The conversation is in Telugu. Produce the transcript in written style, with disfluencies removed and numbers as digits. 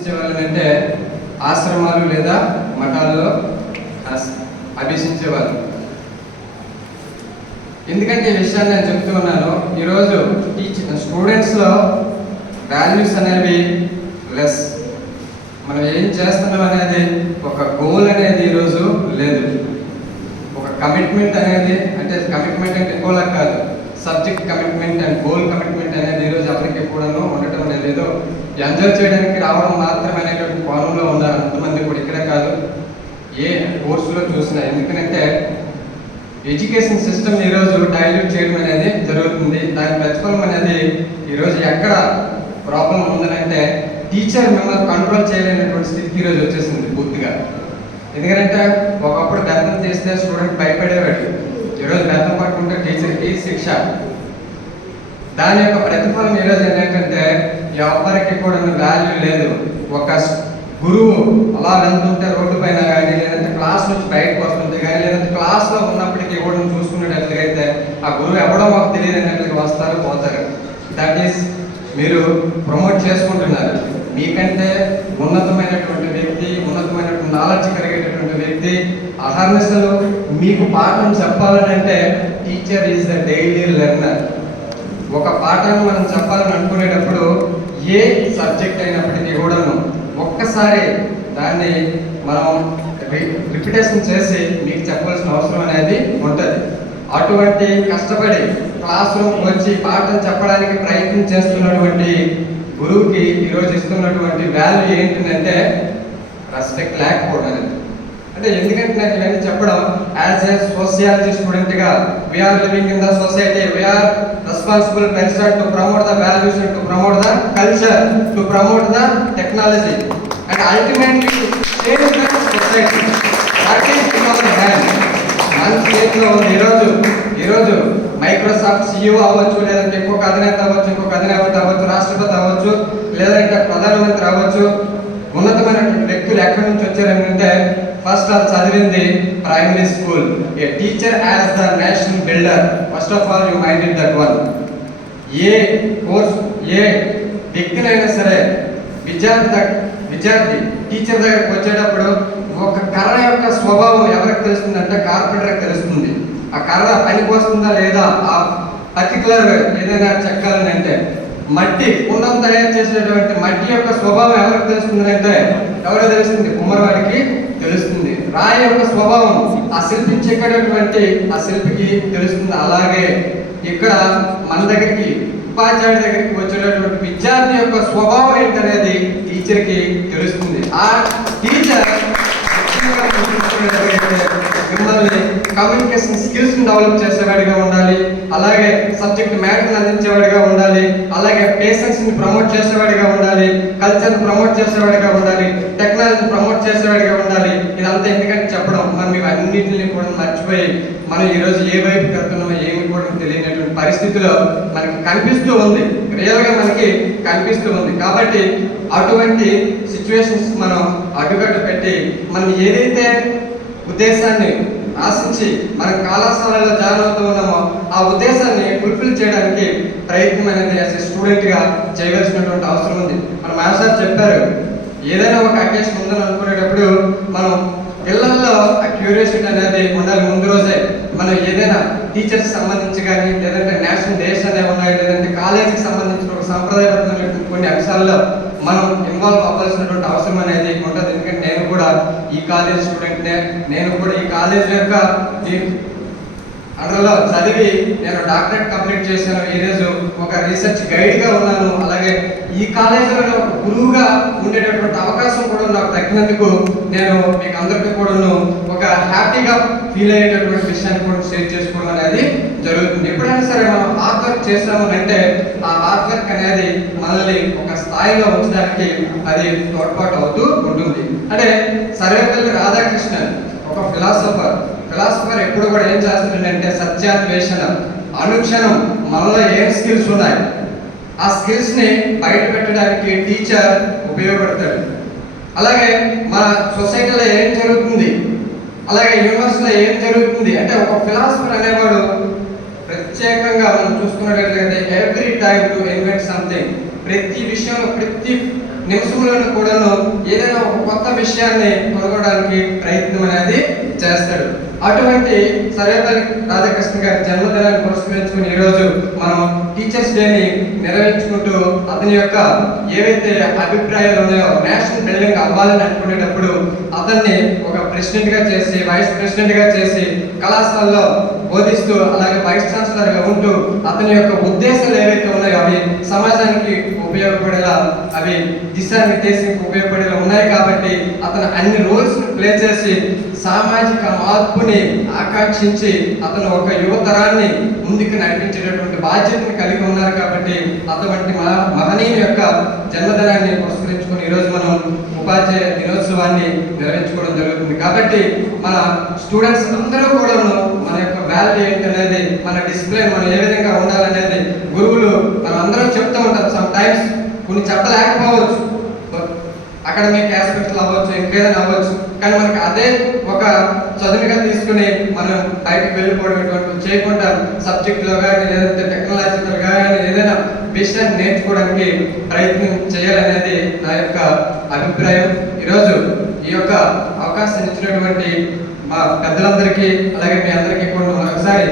అంటే ఆశ్రమాలు లేదా మఠాలలో అభ్యసించేవాళ్ళు. ఎందుకంటే ఈ విషయాన్ని నేను చెప్తూ ఉన్నాను. ఈరోజు స్టూడెంట్స్లో వాల్యూస్ అనేవి లెస్. మనం ఏం చేస్తున్నాం అనేది ఒక గోల్ అనేది ఈరోజు లేదు. ఒక కమిట్మెంట్ అనేది, అంటే కమిట్మెంట్ అంటే ఇంకోలా కాదు, subject commitment and goal commitment అనేది ఈరోజు ఎవరికి కూడాను ఉండటం అనేది ఏదో ఎంజాయ్ చేయడానికి రావడం మాత్రమే అనేటువంటి కోణంలో ఉన్నారు అంతమంది కూడా. ఇక్కడే కాదు, ఏ కోర్సులో చూసినా. ఎందుకంటే ఎడ్యుకేషన్ సిస్టమ్ ఈరోజు డైల్యూట్ చేయడం అనేది జరుగుతుంది. దాని ప్రతిఫలం అనేది ఈరోజు ఎక్కడ ప్రాబ్లం ఉందనంటే టీచర్ మిమ్మల్ని కంట్రోల్ చేయలేనటువంటి స్థితికి ఈరోజు వచ్చేసింది పూర్తిగా. ఎందుకంటే ఒకప్పుడు బెత్తం చేస్తే స్టూడెంట్ భయపడేవాడు. ఈరోజు బెత్తం పట్టుకుంటే టీచర్కి శిక్ష. దాని యొక్క ప్రతిఫలం ఈరోజు ఏంటంటే ఎవరికి కూడా వాల్యూ లేదు. ఒక గురువు అలా వెళ్తుంటే రోడ్డు పైన కానీ, లేదంటే క్లాస్ నుంచి బయటకు వస్తుంటే కానీ, లేదంటే క్లాస్లో ఉన్నప్పటికీ కూడా చూసుకునేటట్లయితే ఆ గురువు ఎవడో మాకు తెలియదు అన్నట్లుగా వస్తారు, పోతారు. దట్ ఈస్ మీరు ప్రమోట్ చేసుకుంటున్నారు. మీకంటే ఉన్నతమైనటువంటి వ్యక్తి, ఉన్నతమైనటువంటి నాలెడ్జ్ కలిగేటటువంటి వ్యక్తి అహర్నిశలు మీకు పాఠం చెప్పాలని అంటే teacher is the daily learner. ఒక పాఠాన్ని మనం చెప్పాలని అనుకునేటప్పుడు ఏ సబ్జెక్ట్ అయినప్పటికీ కూడాను ఒక్కసారి దాన్ని మనం రిపిటేషన్ చేసి మీకు చెప్పాల్సిన అవసరం అనేది ఉంటుంది. అటువంటి కష్టపడి క్లాస్ రూమ్ వచ్చి పాఠం చెప్పడానికి ప్రయత్నం చేస్తున్నటువంటి గురువుకి ఈరోజు ఇస్తున్నటువంటి వాల్యూ ఏంటంటే రెస్పెక్ట్ లేకపోవడం అనేది. అంటే ఎందుకంటే నాకు ఇవన్నీ చెప్పడం, యాజ్ ఏ సోషియాలజీ స్టూడెంట్గా we are living in the society, we are responsible person to promote the values and to promote the culture, to promote the technology and ultimately to change the society. That is in our hand. మన చేతిలో ఉంది. ఈరోజు మైక్రోసాఫ్ట్ CEO అవ్వచ్చు, లేదంటే ఇంకొక అధినేత అవ్వచ్చు, ఇంకొక అధినేత అవ్వచ్చు, రాష్ట్రపతి అవ్వచ్చు, లేదంటే ప్రధానమంత్రి అవ్వచ్చు. ఉన్నతమైనటువంటి వ్యక్తులు ఎక్కడి నుంచి వచ్చారంటే ఫస్ట్ ఆల్ చదివింది primary school. A teacher as the nation builder. First of all you minded that one. A course, ఏ వ్యక్తినైనా సరే విద్యార్థి టీచర్ దగ్గరకు వచ్చేటప్పుడు ఒక కర్ర యొక్క స్వభావం ఎవరికి తెలుస్తుంది అంటే కార్పెంటర్కి తెలుస్తుంది. ఆ కర్ర పనికి వస్తుందా లేదా, ఆ పర్టికులర్ ఏదైనా చెక్కాలని అంటే మట్టి కుండం తయారు చేసేటువంటి మట్టి యొక్క స్వభావం ఎవరికి తెలుస్తుంది అంటే ఎవరో తెలుస్తుంది, కుమ్మరివాడికి తెలుస్తుంది. రాయి యొక్క స్వభావం ఆ శిల్పి చెక్కేటటువంటి ఆ శిల్పికి తెలుస్తుంది. అలాగే ఇక్కడ మన దగ్గరికి ఉపాధ్యాయుడి దగ్గరికి వచ్చేటటువంటి విద్యార్థి యొక్క స్వభావం ఏంటనేది టీచర్కి తెలుస్తుంది. ఆ టీచర్ మిమ్మల్ని కమ్యూనికేషన్ స్కిల్స్ డెవలప్ చేసేవాడిగా ఉండాలి, అలాగే సబ్జెక్ట్ మ్యాటర్ని అందించేవాడిగా ఉండాలి, అలాగే పేషెన్స్ ని ప్రమోట్ చేసేవాడిగా ఉండాలి, కల్చర్ని ప్రమోట్ చేసేవాడిగా ఉండాలి, టెక్నాలజీని ప్రమోట్ చేసేవాడిగా ఉండాలి. ఇదంతా ఎందుకంటే చెప్పడం, మనం ఇవన్నింటినీ కూడా మర్చిపోయి మనం ఈరోజు ఏ వైపు వెళ్తున్నామో ఏమి కూడా తెలియనటువంటి పరిస్థితిలో మనకి కనిపిస్తూ ఉంది, రియల్గా మనకి కనిపిస్తూ ఉంది. కాబట్టి అటువంటి సిచ్యువేషన్స్ మనం అడ్డుకట్ట పెట్టి మనం ఏదైతే ఉద్దేశాన్ని ఆశించి మనం కళాశాలలో జాయిన్ అవుతూ ఉన్నామో ఆ ఉద్దేశాన్ని ఫుల్ఫిల్ చేయడానికి ప్రయత్నం అనేది యాజ్ ఏ స్టూడెంట్గా చేయవలసినటువంటి అవసరం ఉంది. మన మాస్టర్ చెప్పారు, ఏదైనా ఒక అకేషన్ ఉందని అనుకునేటప్పుడు మనం పిల్లల్లో ఆ క్యూరియాసిటీ అనేది ఉండాలి. ముందు రోజే మనం ఏదైనా టీచర్స్ సంబంధించి కానీ, లేదంటే నేషనల్ డేస్ అనేవి ఉన్నాయి, లేదంటే కాలేజీకి సంబంధించిన ఒక సాంప్రదాయబద్ధమైనటువంటి కొన్ని అంశాల్లో మనం ఇన్వాల్వ్ అవ్వాల్సినటువంటి అవసరం అనేది ఉంటుంది. ఎందుకంటే నేను కూడా ఈ కాలేజ్ స్టూడెంట్నే, నేను కూడా ఈ కాలేజ్ యొక్క అందులో చదివి నేను డాక్టరేట్ కంప్లీట్ చేశాను. ఈరోజు ఒక రీసెర్చ్ గైడ్గా ఉన్నాను. అలాగే ఈ కాలేజీలో ఒక గురువుగా ఉండేటటువంటి అవకాశం కూడా నాకు దక్కినందుకు నేను మీకు అందరికీ కూడాను ఒక హ్యాపీగా ఫీల్ అయ్యేటటువంటి విషయాన్ని కూడా షేర్ చేసుకోవడం అనేది జరుగుతుంది. ఎప్పుడైనా సరే మనం హార్డ్ వర్క్ చేసాము అంటే ఆ హార్డ్ వర్క్ అనేది మనల్ని ఒక స్థాయిలో ఉంచడానికి అది తోడ్పాటు అవుతూ ఉంటుంది. అంటే సర్వేపల్లి రాధాకృష్ణన్ ఒక ఫిలాసఫర్ ఎప్పుడు కూడా ఏం చేస్తున్నాడంటే సత్యాన్వేషణ. అనుక్షణం మనలో ఏం స్కిల్స్ ఉన్నాయి ఆ స్కిల్స్ ని బయట పెట్టడానికి టీచర్ ఉపయోగపడతాడు. అలాగే మన సొసైటీలో ఏం జరుగుతుంది, అలాగే యూనివర్సిటీలో ఏం జరుగుతుంది అంటే ఒక ఫిలాసఫర్ అనేవాడు ప్రత్యేకంగా మనం చూసుకున్నట్లయితే every time to invent something. ప్రతి విషయంలో ప్రతి నిమిషంలోనూ కూడాను ఏదైనా ఒక కొత్త విషయాన్ని కొనుక్కోవడానికి ప్రయత్నం అనేది చేస్తాడు. అటువంటి సర్వేపల్లి రాధాకృష్ణ గారి జన్మదినాన్ని పురస్కరించుకుని ఈరోజు మనం టీచర్స్ డేని నిర్వహించుకుంటూ అతని యొక్క ఏవైతే అభిప్రాయాలు ఉన్నాయో నేషనల్ బిల్డింగ్ అవ్వాలని అనుకునేటప్పుడు అతన్ని ఒక ప్రెసిడెంట్ గా చేసి వైస్ ప్రెసిడెంట్ గా చేసి కళాశాలలో బోధిస్తూ అలాగే వైస్ ఛాన్సలర్ గా ఉంటూ అతని యొక్క ఉద్దేశాలు ఏవైతే ఉన్నాయో అవి సమాజానికి ఉపయోగపడేలా, అవి దిశానిర్దేశానికి ఉపయోగపడేలా ఉన్నాయి కాబట్టి అతను అన్ని రోల్స్ ప్లే చేసి సామాజిక మార్పుని ఆకాంక్షించి అతను ఒక యువతరాన్ని ముందుకు నడిపించేటటువంటి బాధ్యతను కలిగి ఉన్నారు. కాబట్టి అటువంటి మహనీయుని యొక్క జన్మదినాన్ని పురస్కరించుకుని ఈరోజు మనం ఉపాధ్యాయ దినోత్సవాన్ని నిర్వహించుకోవడం జరుగుతుంది. కాబట్టి మన స్టూడెంట్స్ అందరూ కూడా మన యొక్క వాల్యూ ఏంటనేది, మన డిసిప్లిన్ మనం ఏ విధంగా ఉండాలనేది గురువులు మనం అందరం చెప్తూ ఉంటారు. సమ్ టైమ్స్ కొన్ని చెప్పలేకపోవచ్చు, అకాడమిక్ ఆస్పెక్ట్స్ అవ్వచ్చు, ఇంకేదైనా అవ్వచ్చు, కానీ మనకి అదే ఒక చదువుగా తీసుకుని మనం బయటకు వెళ్ళిపోవడం ఇటువంటి చేయకుండా సబ్జెక్ట్లో కానీ లేదంటే టెక్నాలజీలో కానీ ఏదైనా విషయాన్ని నేర్చుకోవడానికి ప్రయత్నం చేయాలనేది నా యొక్క అభిప్రాయం. ఈరోజు ఈ యొక్క అవకాశం ఇచ్చినటువంటి మా పెద్దలందరికీ అలాగే మీ అందరికీ కూడా మరొకసారి